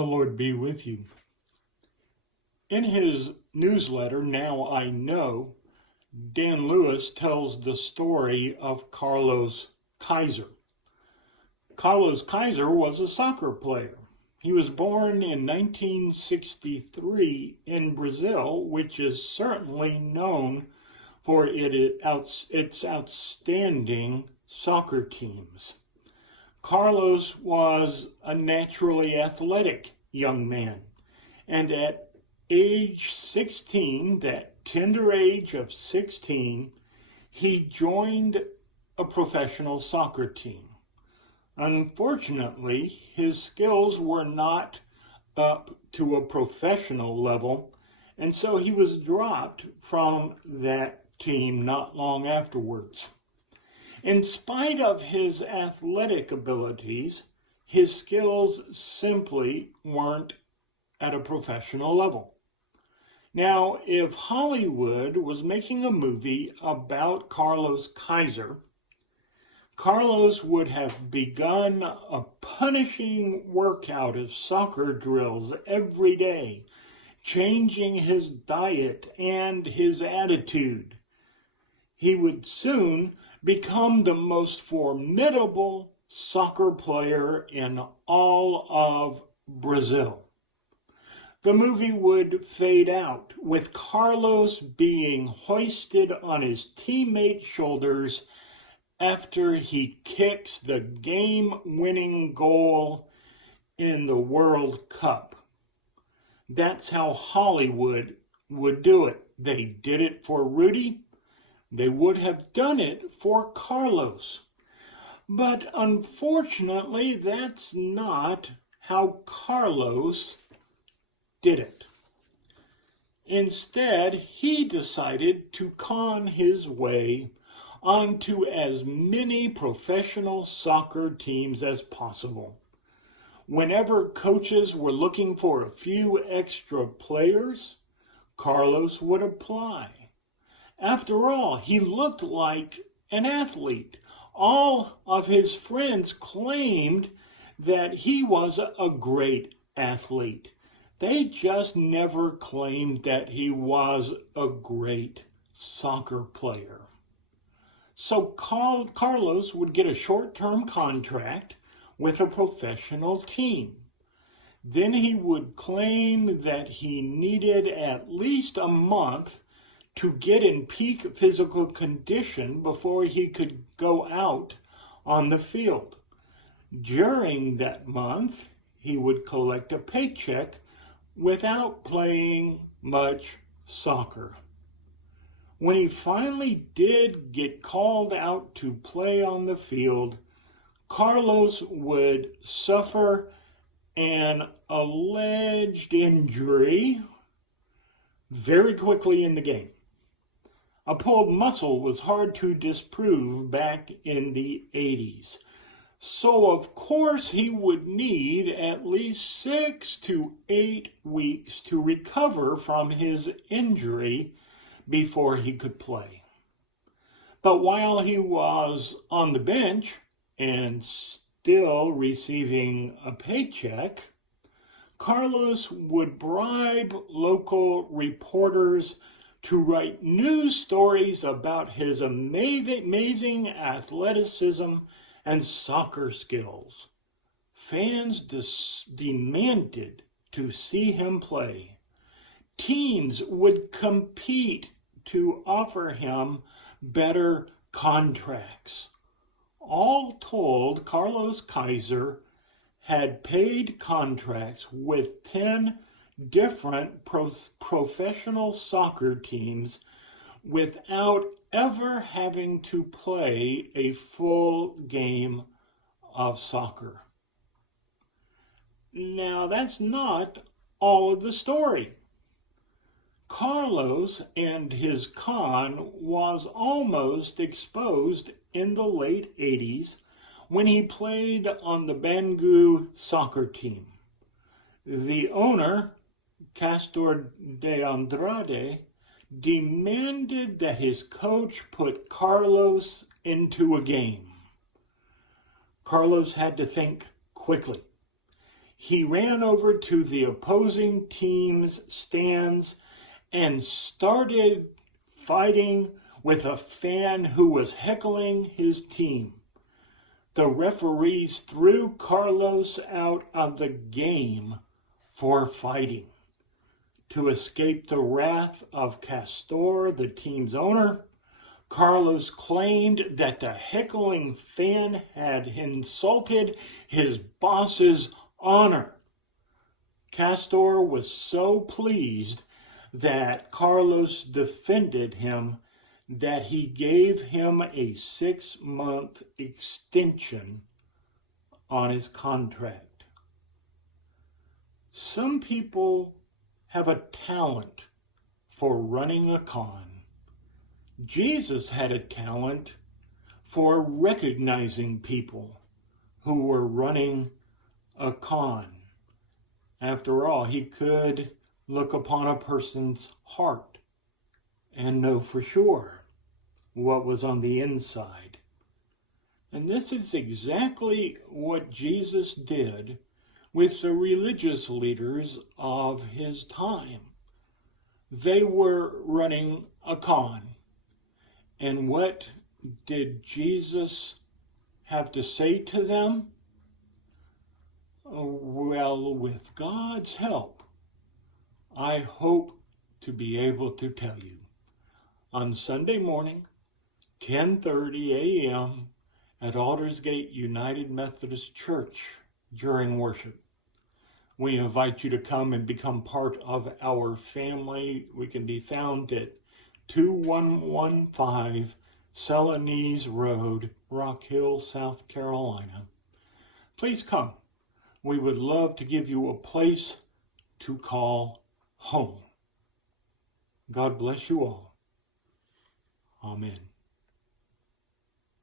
The Lord be with you. In his newsletter, Now I Know, Dan Lewis tells the story of Carlos Kaiser. Carlos Kaiser was a soccer player. He was born in 1963 in Brazil, which is certainly known for its outstanding soccer teams. Carlos was a naturally athletic young man, and at age 16, that tender age of 16, he joined a professional soccer team. Unfortunately, his skills were not up to a professional level, and so he was dropped from that team not long afterwards. In spite of his athletic abilities, his skills simply weren't at a professional level. Now, if Hollywood was making a movie about Carlos Kaiser, Carlos would have begun a punishing workout of soccer drills every day, changing his diet and his attitude. He would soon become the most formidable soccer player in all of Brazil. The movie would fade out, with Carlos being hoisted on his teammates' shoulders after he kicks the game-winning goal in the World Cup. That's how Hollywood would do it. They did it for Rudy. They would have done it for Carlos. But unfortunately, that's not how Carlos did it. Instead, he decided to con his way onto as many professional soccer teams as possible. Whenever coaches were looking for a few extra players, Carlos would apply. After all, he looked like an athlete. All of his friends claimed that he was a great athlete. They just never claimed that he was a great soccer player. So Carlos would get a short-term contract with a professional team. Then he would claim that he needed at least a month to get in peak physical condition before he could go out on the field. During that month, he would collect a paycheck without playing much soccer. When he finally did get called out to play on the field, Carlos would suffer an alleged injury very quickly in the game. A pulled muscle was hard to disprove back in the 80s. So, of course, he would need at least 6 to 8 weeks to recover from his injury before he could play. But while he was on the bench and still receiving a paycheck, Carlos would bribe local reporters to write news stories about his amazing athleticism and soccer skills. Fans demanded to see him play. Teams would compete to offer him better contracts. All told, Carlos Kaiser had paid contracts with 10 different professional soccer teams without ever having to play a full game of soccer. Now, that's not all of the story. Carlos and his con was almost exposed in the late 80s when he played on the Bangu soccer team. The owner, Castor de Andrade, demanded that his coach put Carlos into a game. Carlos had to think quickly. he ran over to the opposing team's stands and started fighting with a fan who was heckling his team. The referees threw Carlos out of the game for fighting. To escape the wrath of Castor, the team's owner, Carlos claimed that the heckling fan had insulted his boss's honor. Castor was so pleased that Carlos defended him that he gave him a 6-month extension on his contract. Some people have a talent for running a con. Jesus had a talent for recognizing people who were running a con. After all, he could look upon a person's heart and know for sure what was on the inside. And this is exactly what Jesus did with the religious leaders of his time. They were running a con. And what did Jesus have to say to them? Well, with God's help, I hope to be able to tell you. On Sunday morning, 10:30 a.m. at Aldersgate United Methodist Church during worship. We invite you to come and become part of our family. We can be found at 2115 Celanese Road, Rock Hill, South Carolina. Please come. We would love to give you a place to call home. God bless you all. Amen.